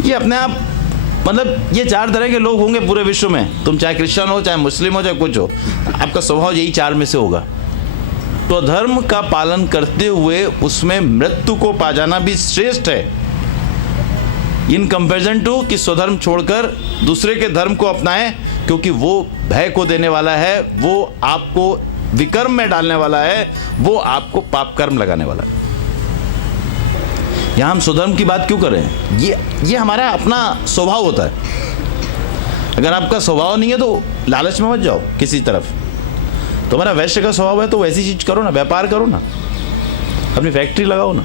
ये अपने आप मतलब ये 4 तरह के लोग होंगे पूरे विश्व में, तुम चाहे क्रिश्चियन हो, चाहे मुस्लिम हो, चाहे कुछ हो, आपका स्वभाव यही 4 में से होगा। तो धर्म का पालन करते हुए उसमें मृत्यु को पा जाना भी श्रेष्ठ है, इन कंपैरिजन टू कि स्वधर्म छोड़कर दूसरे के धर्म को अपनाएं, क्योंकि वो भय को देने वाला है, वो आपको विकर्म में डालने वाला है, वो आपको पाप कर्म लगाने वाला है। यहाँ हम स्वधर्म की बात क्यों करें? ये हमारा अपना स्वभाव होता है। अगर आपका स्वभाव नहीं है तो लालच में मत जाओ किसी तरफ। तुम्हारा वैश्य का स्वभाव है तो वैसी चीज करो ना, व्यापार करो ना, अपनी फैक्ट्री लगाओ ना,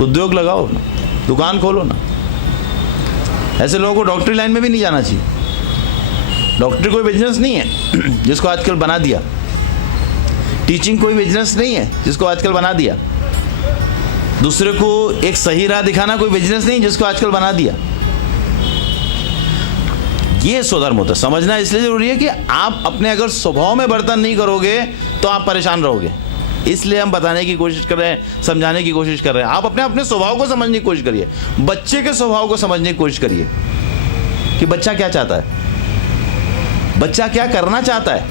उद्योग लगाओ ना, दुकान खोलो ना। ऐसे लोगों को डॉक्टरी लाइन में भी नहीं जाना चाहिए। डॉक्टरी कोई बिजनेस नहीं है जिसको आजकल बना दिया। टीचिंग कोई बिजनेस नहीं है जिसको आजकल बना दिया। दूसरे को एक सही राह दिखाना कोई बिजनेस नहीं जिसको आजकल बना दिया। ये स्वधर्म होता है। समझना इसलिए जरूरी है कि आप अपने अगर स्वभाव में बर्तन नहीं करोगे तो आप परेशान रहोगे। इसलिए हम बताने की कोशिश कर रहे हैं, समझाने की कोशिश कर रहे हैं। आप अपने अपने स्वभाव को समझने की कोशिश करिए, बच्चे के स्वभाव को समझने की कोशिश करिए कि बच्चा क्या चाहता है, बच्चा क्या करना चाहता है।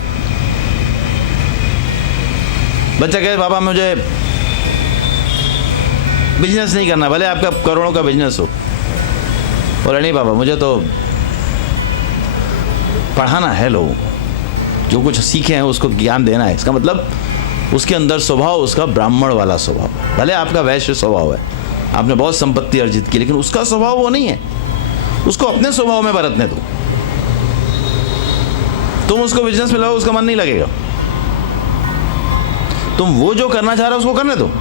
बच्चा कहे पापा मुझे बिजनेस नहीं करना, भले आपका करोड़ों का बिजनेस हो। बोले नहीं पापा मुझे तो पढ़ाना है लोगों को, जो कुछ सीखे हैं उसको ज्ञान देना है। इसका मतलब उसके अंदर स्वभाव उसका ब्राह्मण वाला स्वभाव है। भले आपका वैश्य स्वभाव है, आपने बहुत संपत्ति अर्जित की, लेकिन उसका स्वभाव वो नहीं है। उसको अपने स्वभाव में बरतने दो। तुम उसको बिजनेस में लगाओ, उसका मन नहीं लगेगा। तुम वो जो करना चाह रहे हो उसको करने दो।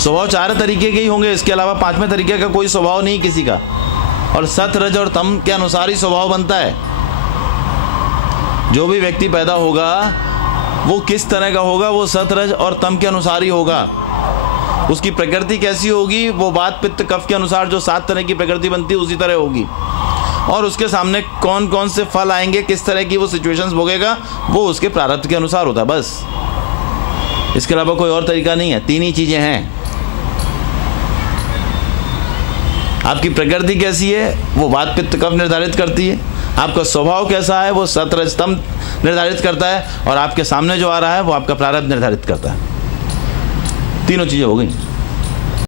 स्वभाव 4 तरीके के ही होंगे, इसके अलावा 5वें तरीके का कोई स्वभाव नहीं किसी का। और सत, रज और तम के अनुसार ही स्वभाव बनता है। जो भी व्यक्ति पैदा होगा वो किस तरह का होगा, वो सत, रज और तम के अनुसार ही होगा। उसकी प्रकृति कैसी होगी, वो वात, पित्त, कफ के अनुसार जो 7 तरह की प्रकृति बनती है उसी तरह होगी। और उसके सामने कौन कौन से फल आएंगे, किस तरह की वो सिचुएशंस भोगेगा, वो उसके प्रारब्ध के अनुसार होता है। बस इसके अलावा कोई और तरीका नहीं है। 3 ही चीजें हैं। आपकी प्रकृति कैसी है वो वात, पित्त, कफ निर्धारित करती है। आपका स्वभाव कैसा है वो सत, रज, तम निर्धारित करता है। और आपके सामने जो आ रहा है वो आपका प्रारब्ध निर्धारित करता है। 3 चीजें हो गई।